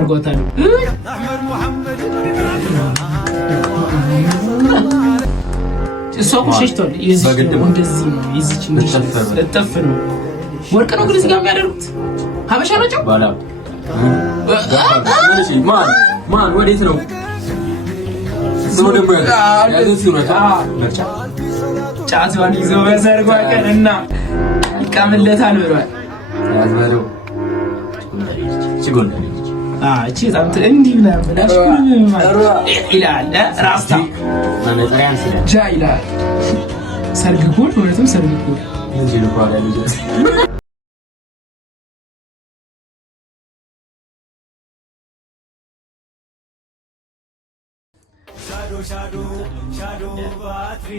አድርጓታል። እሷ እኮ ሸሽቷል። እንደዚህ ነው ይዝች እጠፍ ነው ወርቅ ነው ግን እዚህ ጋር የሚያደርጉት ሀበሻ ናቸው። ማን ወዴት ነው? ጫቷን ይዘው በሰርጓ ቀን እና ይቀምለታል ብሏል። እቺ ዛምት እንዲህ ብላሽ ይላል ራስታ ጃ ይላል። ሰርግ ጉድ ወይንም ሰርግ ጉድ እንጂ ነው ባላልጅ ሻዶ ባትሪ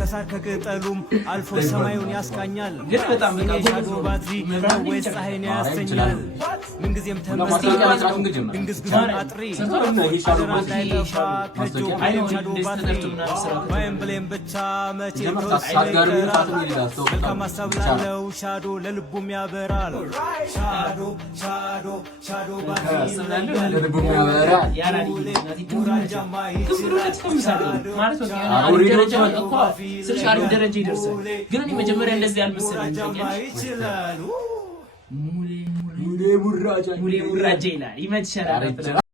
ከሳር ከቅጠሉም አልፎ ሰማዩን ያስቃኛል። ግን በጣም ሻዶ ባትሪ ወይስ ፀሐይን ያሰኛል። ምንጊዜም ተመስገን ድንግዝግዙን አጥሪ አደራ እንዳይጠፋ ከእጆ ሻዶ ባትሪ በኤምብሌም ብቻ መቼ ተወስይቀራል። መልካም ሀሳብ ላለው ሻዶ ለልቡም ያበራል። ሻዶ ባትሪ ለልቡም ያበራል። ሙራጃማ ይችላል ስልሻሪ ደረጃ ይደርሳል። ግን እኔ መጀመሪያ እንደዚህ አልመሰለኝም። ሙሌ ሙራጃ ይላል ይመችሻል።